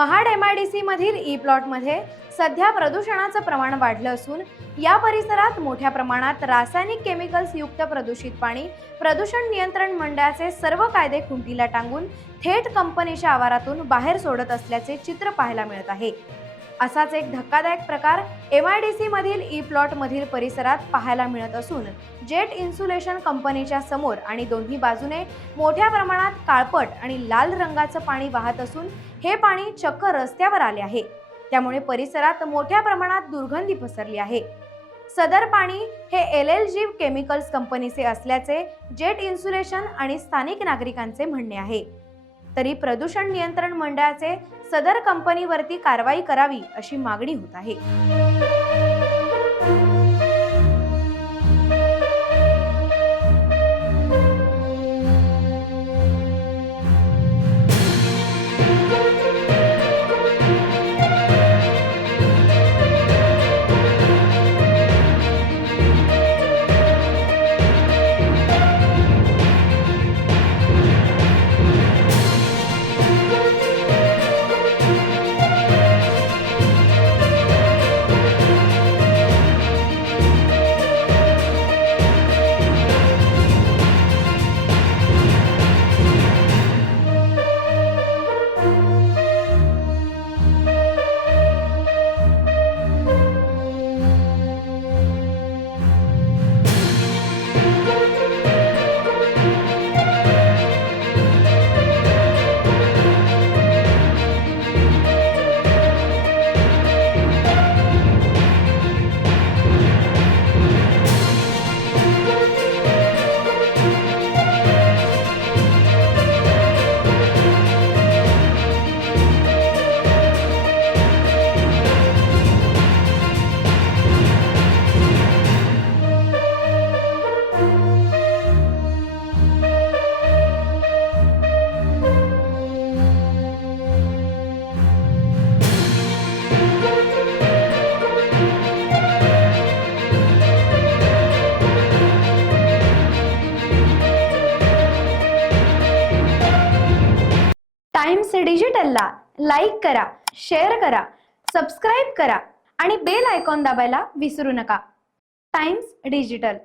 Mahad MIDC मधील E प्लॉटमध्ये सध्या प्रदूषणाचं प्रमाण वाढलं असून या परिसरात मोठ्या प्रमाणात रासायनिक केमिकल्स युक्त प्रदूषित पाणी प्रदूषण नियंत्रण मंडळाचे सर्व कायदे खुंटीला टांगून थेट कंपनीच्या आवारातून बाहेर सोडत असल्याचे चित्र पाहायला मिळत आहे। असाच एक धक्कादायक प्रकार MIDC मधील ई प्लॉट मधील परिसरात पाहायला मिळत असून जेट इन्सुलेशन कंपनीच्या समोर आणि दोन्ही बाजूने मोठ्या प्रमाणात काळपट आणि लाल रंगाचं पाणी वाहत असून हे पाणी चक्क रस्त्यावर आले आहे। त्यामुळे परिसरात मोठ्या प्रमाणात दुर्गंधी पसरली आहे। सदर पाणी हे LLG केमिकल्स कंपनीचे असल्याचे जेट इन्सुलेशन आणि स्थानिक नागरिकांचे म्हणणे आहे। तरी प्रदूषण नियंत्रण मंडळाचे सदर कंपनीवरती कारवाई करावी अशी मागणी होत आहे। टाइम्स डिजिटलला लाईक करा, शेअर करा, सबस्क्राइब करा आणि बेल आयकॉन दाबायला विसरू नका। Times digital.